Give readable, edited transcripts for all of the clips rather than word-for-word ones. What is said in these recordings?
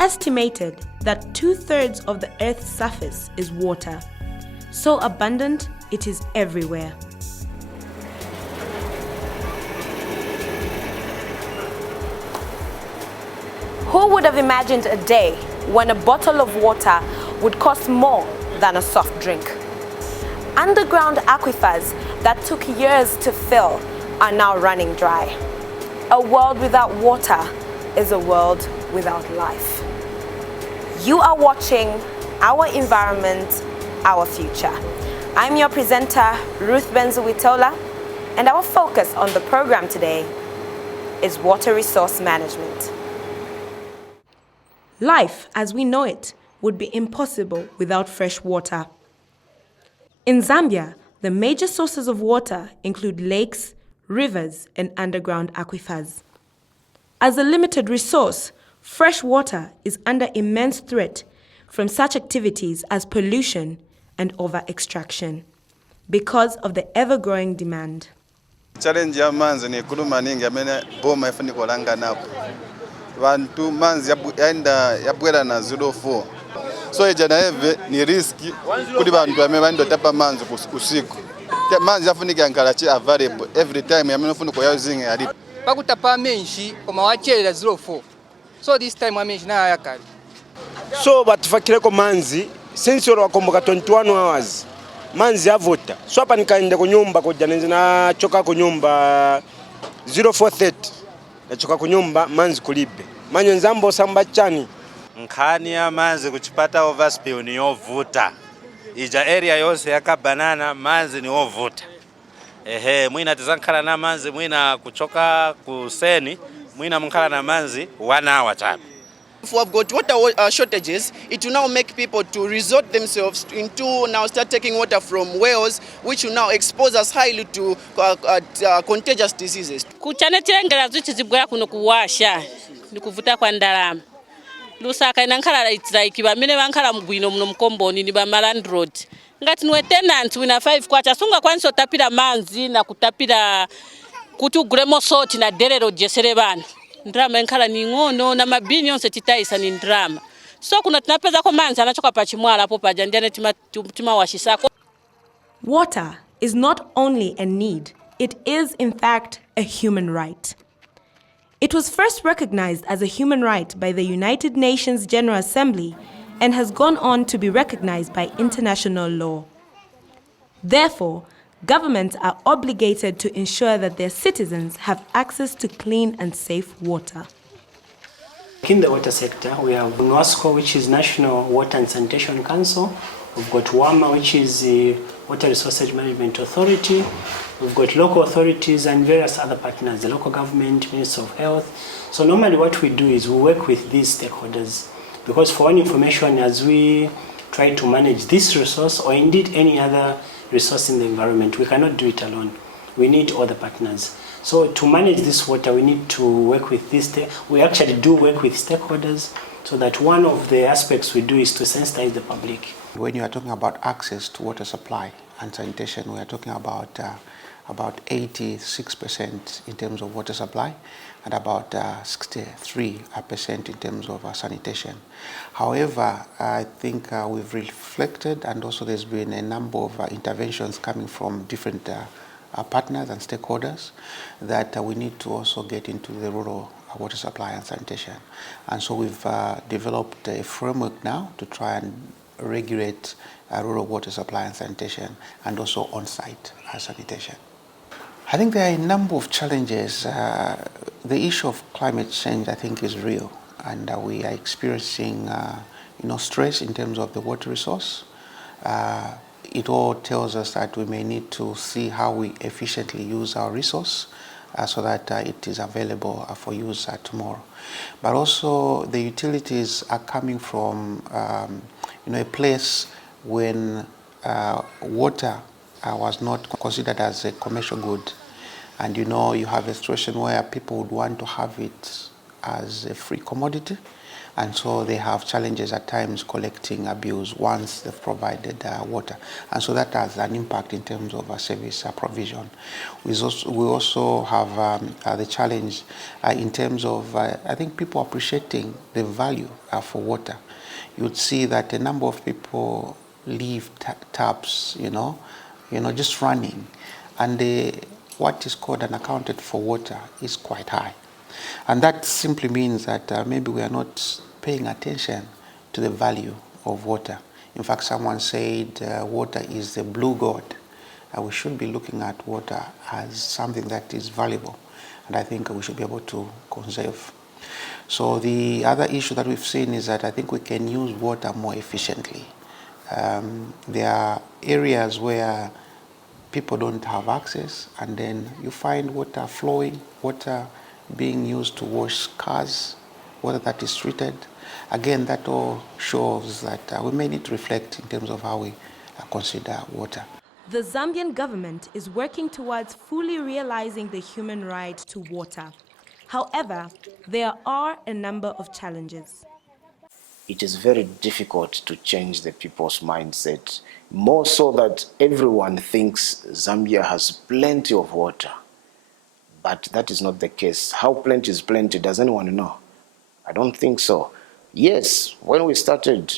estimated that 2/3 of the Earth's surface is water, so abundant it is everywhere. Who would have imagined a day when a bottle of water would cost more than a soft drink? Underground aquifers that took years to fill are now running dry. A world without water is a world without life. You are watching Our Environment, Our Future. I'm your presenter, Ruth Benzuwitola, and our focus on the program today is water resource management. Life, as we know it, would be impossible without fresh water. In Zambia, the major sources of water include lakes, rivers, and underground aquifers. As a limited resource, fresh water is under immense threat from such activities as pollution and over-extraction because of the ever-growing demand. Challenge ya manzi ni kuluma ningi amene boma ifuniko langa napo. Vantu manzi yabwera na 04. So ijana eve ni riski kuli vantu amene tapa manzi usiku. Manzi yafunika ngalachi available every time amene funiko using ali. Pakutapa menshi koma wachela 04. So this time amenshi na yakali. So batufakireko manzi since wakomboka 21 hours. Manzi yavuta. So hapa nikaenda kunyumba koja na choka kunyumba 04:30. Na choka kunyumba manzi kulibe. Manyo nzambo samba chani. Nkhani ya manzi kuchipata overspill ni yovuta. Ija area yose yakabanana manzi ni yovuta. Mwina tizankhala na manzi mwina kuchoka kuseni mwina mkhala na manzi 1 hour chabe. If we have got water shortages, it will now make people to resort themselves into now start taking water from wells, which will now expose us highly to contagious diseases. Kuchane chengera zichizibwera kuno kuwasha ndikuvuta kwa ndalama. Lusaka inankhala like bamene bankhala mugwino muno mkomboni ni ba landlord. Ngati nwe tenant wina 5 kwacha sunga kwanso tapira manzi na kutapira kuti ugulemo soti na derero jesere bana. Ndrama nkhala ni ngono na mabini yonse titaisa ni ndrama. So kuna tunapeza ko manzi anachoka pachimwala hapo paja ndiane timawashisako. Water is not only a need, it is in fact a human right. It was first recognized as a human right by the United Nations General Assembly and has gone on to be recognized by international law. Therefore, governments are obligated to ensure that their citizens have access to clean and safe water. In the water sector, we have NWASCO, which is National Water and Sanitation Council. We've got WAMA, which is the Water Resources Management Authority. We've got local authorities and various other partners, the local government, Ministry of Health. So normally what we do is we work with these stakeholders because for any information as we try to manage this resource or indeed any other resource in the environment, we cannot do it alone. We need all the partners. So to manage this water, we need to work with this. We actually do work with stakeholders so that one of the aspects we do is to sensitize the public. When you are talking about access to water supply and sanitation, we are talking about 86% in terms of water supply and about 63% in terms of sanitation. However, I think we've reflected and also there's been a number of interventions coming from different partners and stakeholders that we need to also get into the rural water supply and sanitation. And so we've developed a framework now to try and regulate rural water supply and sanitation and also on-site sanitation. I think there are a number of challenges. The issue of climate change, I think, is real, and we are experiencing, stress in terms of the water resource. It all tells us that we may need to see how we efficiently use our resource so that it is available for use tomorrow. But also, the utilities are coming from, a place when water was not considered as a commercial good. And you have a situation where people would want to have it as a free commodity. and so they have challenges at times collecting abuse once they've provided water, and so that has an impact in terms of service provision. We also have the challenge in terms of I think people appreciating the value for water. You'd see that a number of people leave taps, just running, and what is called unaccounted for water is quite high. And that simply means that maybe we are not paying attention to the value of water. In fact, someone said water is the blue god. We should be looking at water as something that is valuable, and I think we should be able to conserve. So the other issue that we've seen is that I think we can use water more efficiently. There are areas where people don't have access, and then you find water flowing, water being used to wash cars, water that is treated. Again, that all shows that we may need to reflect in terms of how we consider water. The Zambian government is working towards fully realizing the human right to water. However, there are a number of challenges. It is very difficult to change the people's mindset, more so that everyone thinks Zambia has plenty of water. But that is not the case. How plenty is plenty, does anyone know? I don't think so. Yes, when we started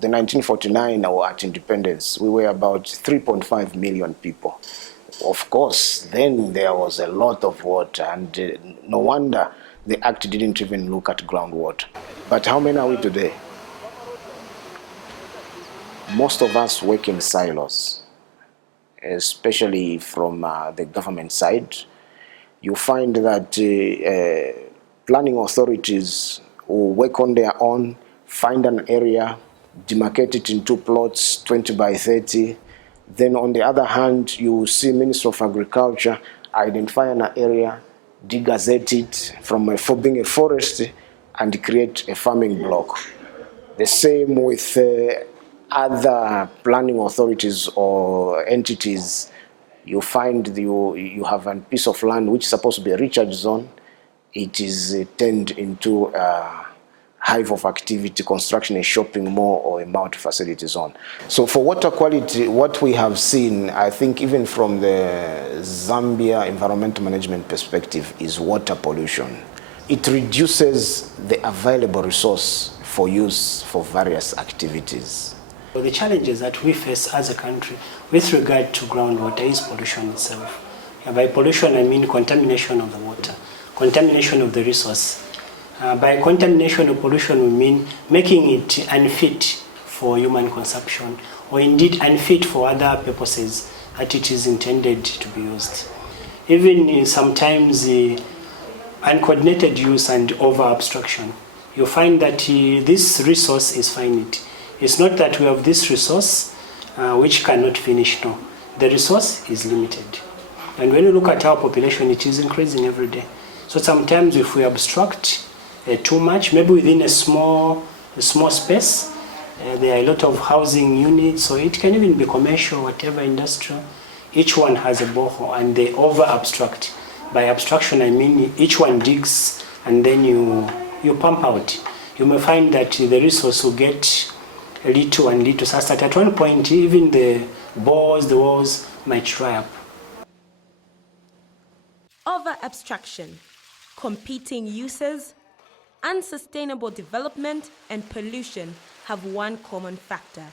the 1949 at independence, we were about 3.5 million people. Of course, then there was a lot of water, and no wonder the Act didn't even look at groundwater. But how many are we today? Most of us work in silos, especially from the government side. You find that planning authorities will work on their own, find an area, demarcate it into plots, 20 by 30. Then on the other hand, you see Minister of Agriculture identify an area, degazette it for being a forest, and create a farming block. The same with other planning authorities or entities. You find you have a piece of land which is supposed to be a recharge zone. It is turned into a hive of activity, construction, a shopping mall, or a multi-facility zone. So for water quality, what we have seen, I think even from the Zambia Environmental Management perspective, is water pollution. It reduces the available resource for use for various activities. The challenges that we face as a country with regard to groundwater is pollution itself. And by pollution, I mean contamination of the water, contamination of the resource. By contamination or pollution, we mean making it unfit for human consumption, or indeed unfit for other purposes that it is intended to be used. Even sometimes uncoordinated use and over-abstraction. You find that this resource is finite. It's not that we have this resource which cannot finish, no. The resource is limited. And when you look at our population, it is increasing every day. So sometimes if we abstract too much, maybe within a small space, there are a lot of housing units, so it can even be commercial, whatever, industrial. Each one has a borehole, and they over-abstract. By abstraction, I mean each one digs, and then you pump out. You may find that the resource will get little and little, such that at one point, even the walls might dry up. Over-abstraction, competing uses, unsustainable development, and pollution have one common factor,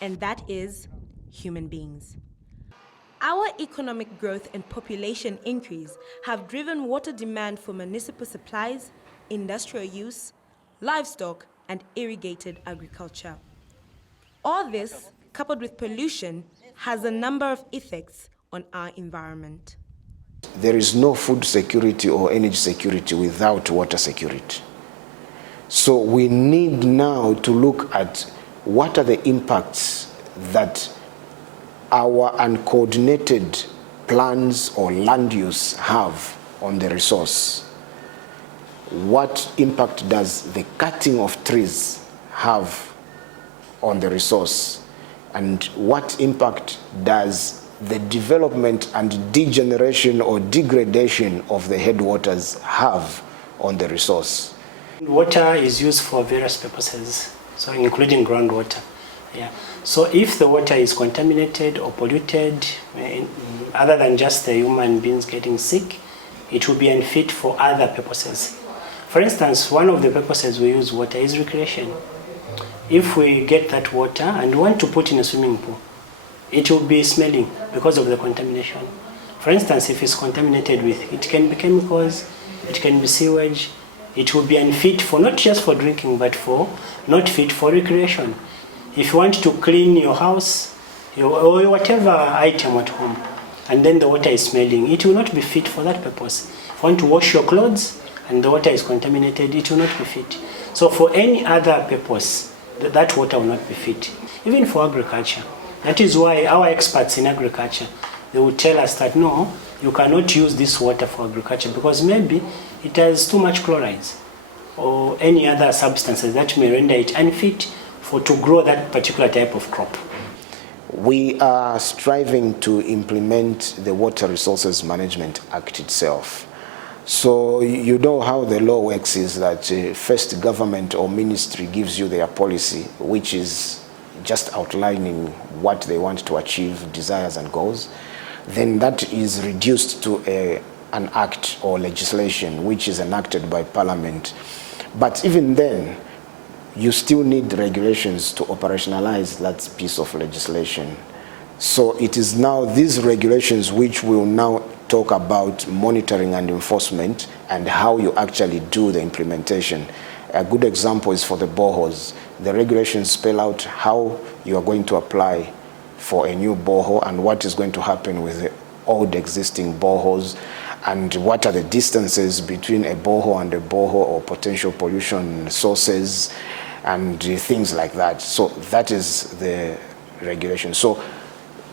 and that is human beings. Our economic growth and population increase have driven water demand for municipal supplies, industrial use, livestock, and irrigated agriculture. All this, coupled with pollution, has a number of effects on our environment. There is no food security or energy security without water security. So we need now to look at what are the impacts that our uncoordinated plans or land use have on the resource. What impact does the cutting of trees have on the resource? And what impact does the development and degeneration or degradation of the headwaters have on the resource? Water is used for various purposes, so including groundwater. Yeah. So if the water is contaminated or polluted, other than just the human beings getting sick, it will be unfit for other purposes. For instance, one of the purposes we use water is recreation. If we get that water and want to put in a swimming pool, it will be smelling because of the contamination. For instance, if it's contaminated with, it can be chemicals, it can be sewage, it will be unfit for not just for drinking, but for not fit for recreation. If you want to clean your house or whatever item at home, and then the water is smelling, it will not be fit for that purpose. If you want to wash your clothes and the water is contaminated, it will not be fit. So for any other purpose, that water will not be fit. Even for agriculture. That is why our experts in agriculture, they will tell us that no, you cannot use this water for agriculture because maybe it has too much chlorides or any other substances that may render it unfit to grow that particular type of crop. We are striving to implement the Water Resources Management Act itself. So you know how the law works is that first government or ministry gives you their policy, which is just outlining what they want to achieve, desires and goals. Then that is reduced to an act or legislation which is enacted by Parliament. But even then, you still need regulations to operationalize that piece of legislation. So it is now these regulations which will now talk about monitoring and enforcement and how you actually do the implementation. A good example is for the boreholes. The regulations spell out how you are going to apply for a new borehole and what is going to happen with the old existing boreholes and what are the distances between a borehole and a borehole or potential pollution sources and things like that. So that is the regulation. So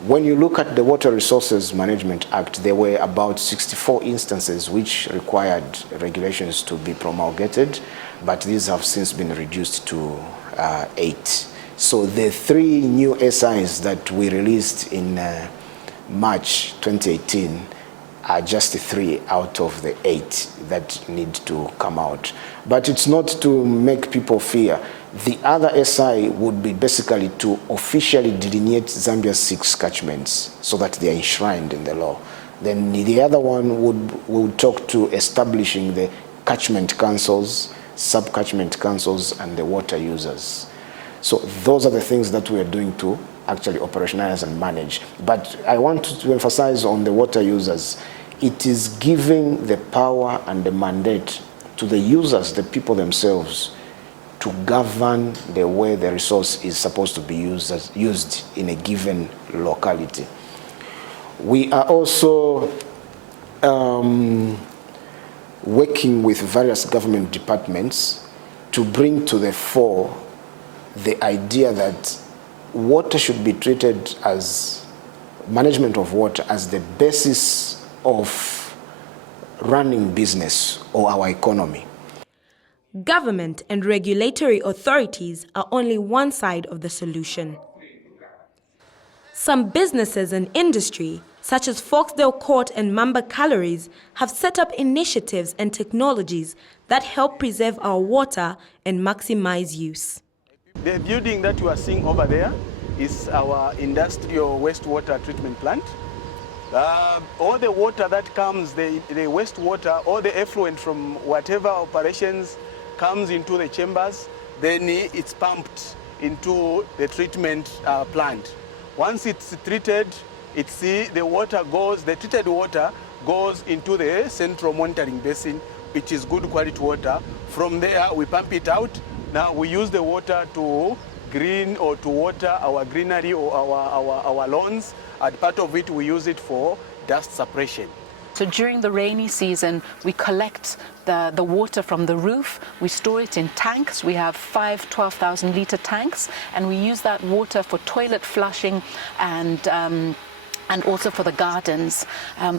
when you look at the Water Resources Management Act, there were about 64 instances which required regulations to be promulgated, but these have since been reduced to 8. So the 3 new SIs that we released in March 2018 are just 3 out of the 8 that need to come out. But it's not to make people fear. The other SI would be basically to officially delineate Zambia's 6 catchments so that they are enshrined in the law. Then the other one would talk to establishing the catchment councils, sub-catchment councils, and the water users. So those are the things that we are doing to actually operationalize and manage. But I want to emphasize on the water users. It is giving the power and the mandate to the users, the people themselves, to govern the way the resource is supposed to be used in a given locality. We are also working with various government departments to bring to the fore the idea that water should be treated as management of water as the basis of running business or our economy. Government and regulatory authorities are only one side of the solution. Some businesses and industry, such as Folksdale Court and Mamba Calories, have set up initiatives and technologies that help preserve our water and maximize use. The building that you are seeing over there is our industrial wastewater treatment plant. All the water that comes, the wastewater, all the effluent from whatever operations comes into the chambers, then it's pumped into the treatment plant. Once it's treated, the treated water goes into the central monitoring basin, which is good quality water. From there, we pump it out. Now we use the water to green or to water our greenery or our lawns, and part of it we use it for dust suppression. So during the rainy season, we collect the water from the roof, we store it in tanks. We have 5 12,000 litre tanks, and we use that water for toilet flushing and and also for the gardens.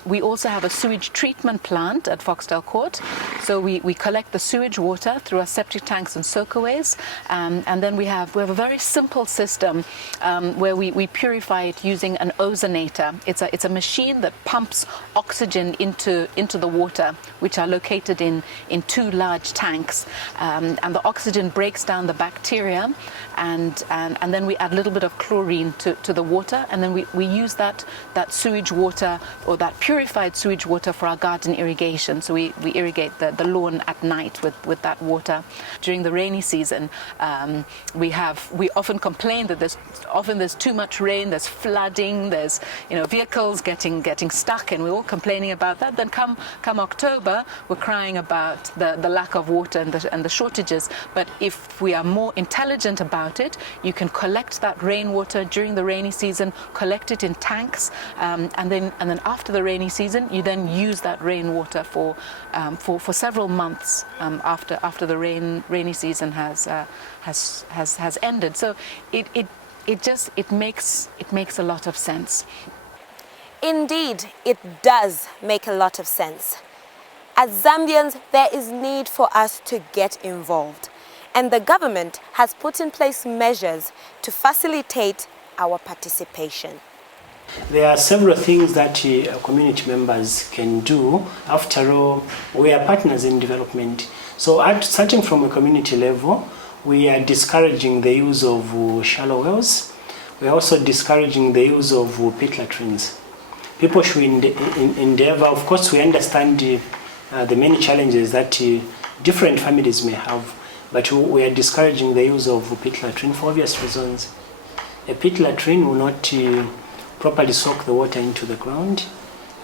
We also have a sewage treatment plant at Foxdale Court. So we collect the sewage water through our septic tanks and soakaways, and then we have a very simple system where we purify it using an ozonator. It's a machine that pumps oxygen into the water, which are located in two large tanks, and the oxygen breaks down the bacteria, and then we add a little bit of chlorine to the water, and then we use that sewage water, or that purified sewage water, for our garden irrigation. So we irrigate the lawn at night with that water. During the rainy season, we often complain that there's too much rain, there's flooding, there's vehicles getting stuck, and we're all complaining about that. Then come October, we're crying about the lack of water and the shortages. But if we are more intelligent about it, you can collect that rainwater during the rainy season, collect it in tanks, and then after the rainy season, you then use that rainwater for several months after the rainy season has ended. So it makes a lot of sense. Indeed, it does make a lot of sense. As Zambians, there is need for us to get involved, and the government has put in place measures to facilitate our participation. There are several things that community members can do. After all, we are partners in development. So starting from a community level, we are discouraging the use of shallow wells. We are also discouraging the use of pit latrines. People should endeavor. Of course, we understand the many challenges that different families may have, but we are discouraging the use of pit latrine for obvious reasons. A pit latrine will not properly soak the water into the ground,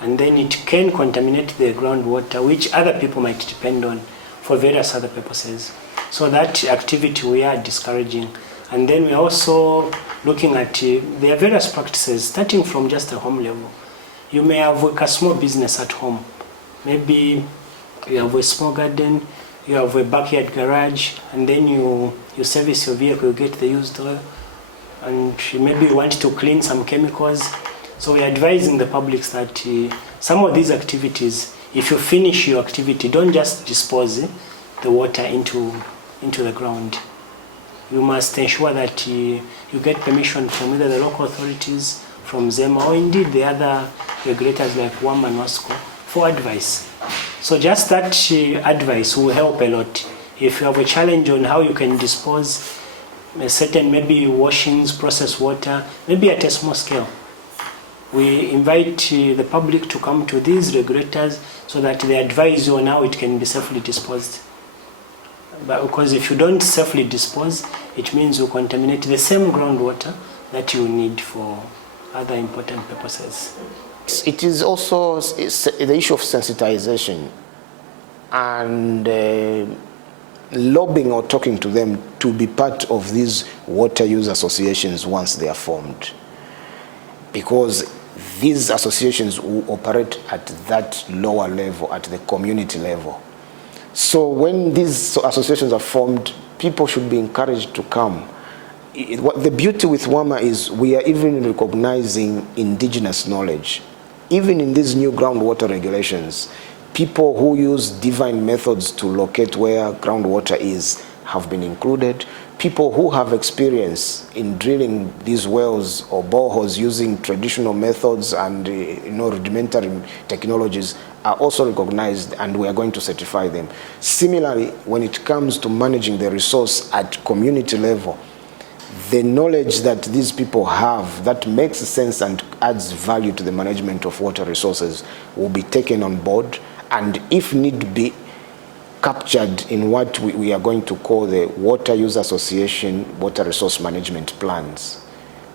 and then it can contaminate the groundwater, which other people might depend on for various other purposes. So that activity we are discouraging. And then we are also looking at there are various practices starting from just a home level. You may have a small business at home. Maybe you have a small garden, you have a backyard garage, and then you service your vehicle, you get the used oil, and maybe you want to clean some chemicals. So we are advising the public that some of these activities, if you finish your activity, don't just dispose the water into the ground. You must ensure that you get permission from either the local authorities, from Zema, or indeed the other regulators like WAMA and WASCO for advice. So just that advice will help a lot. If you have a challenge on how you can dispose a certain maybe washings, processed water, maybe at a small scale, we invite the public to come to these regulators so that they advise you on how it can be safely disposed. But because if you don't safely dispose, it means you contaminate the same groundwater that you need for other important purposes. It is also the issue of sensitization and lobbying or talking to them to be part of these water use associations once they are formed. Because these associations will operate at that lower level, at the community level. So when these associations are formed, people should be encouraged to come. The beauty with WAMA is we are even recognizing indigenous knowledge. Even in these new groundwater regulations, people who use divine methods to locate where groundwater is have been included. People who have experience in drilling these wells or boreholes using traditional methods and rudimentary technologies are also recognized, and we are going to certify them. Similarly, when it comes to managing the resource at community level, the knowledge that these people have that makes sense and adds value to the management of water resources will be taken on board, and if need be, captured in what we are going to call the Water Use Association Water Resource Management Plans,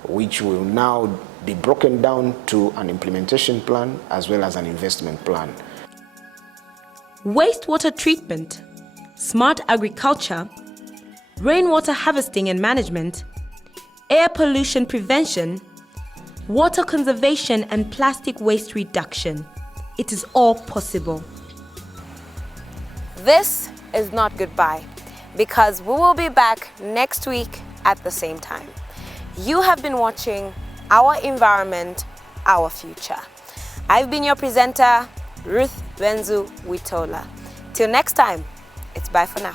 which will now be broken down to an implementation plan as well as an investment plan. Wastewater treatment, smart agriculture, rainwater harvesting and management, air pollution prevention, water conservation and plastic waste reduction. It is all possible. This is not goodbye, because we will be back next week at the same time. You have been watching Our Environment, our future. I've been your presenter, Ruth Wenzu Witola. Till next time, it's bye for now.